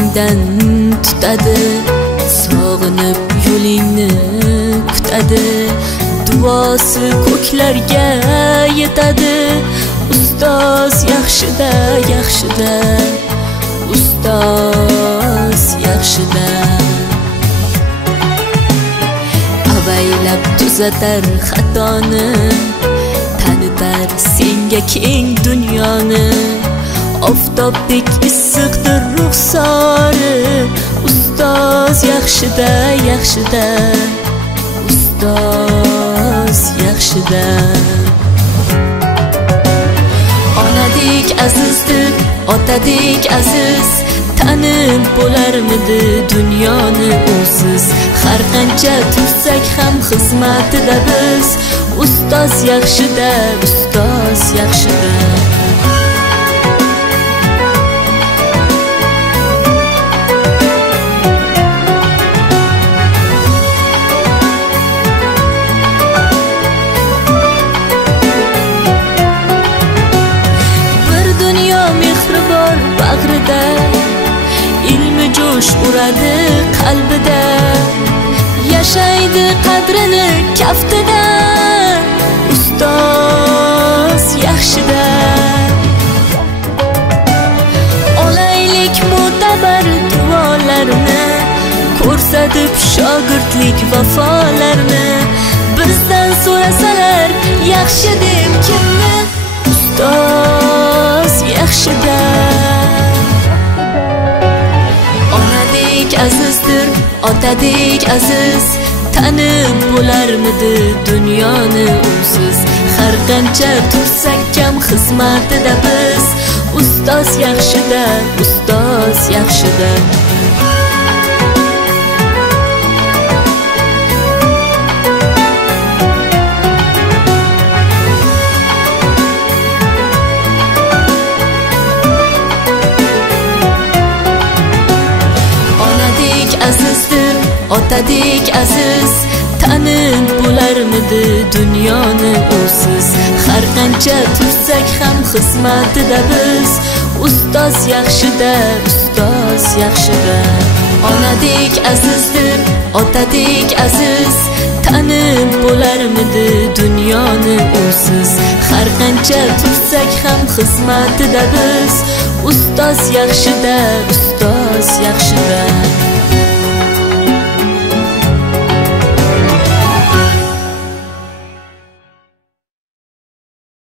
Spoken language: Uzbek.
izingdan tutadi, sog'inib yo'lingni kutadi, duosi ko'klarga yetadi. Ustoz yaxshida, yaxshida, ustoz yaxshida. Avaylab tuzatar xatoni, tanitar senga keng dunyoni. Oftobdek issiqdir ruxsori, ustoz yaxshida, yaxshida, ustoz yaxshida. Onadek azizdir, otadek aziz, tanib bo'larmidi dunyoni usiz. Har qancha tursak ham xizmatida biz, ustoz yaxshida, ustoz yaxshida. Bag'rida ilmi jo'sh uradi qalbida, yashaydi qadrini kaftida, ustoz yaxshida. Olaylik mo'tabar duolarni, ko'rsatib shogirdlik vafolarni. Bizdan so'rasalar yaxshi deb kimni, ustoz yaxshida. Azizdir, otadek aziz, tanib bo'larmidi dunyoni usiz. Har qancha tursak kam xizmatida biz, ustoz yaxshida, ustoz yaxshida. Azizdir, otadek aziz, tanib bo'larmidi dunyoni usiz. Har qancha tursak ham xizmatida biz, ustoz yaxshida, ustoz yaxshida. Onadek azizdir, otadek aziz, tanib bo'larmidi dunyoni usiz. Har qancha tursak ham xizmatida biz, ustoz yaxshida, ustoz yaxshida.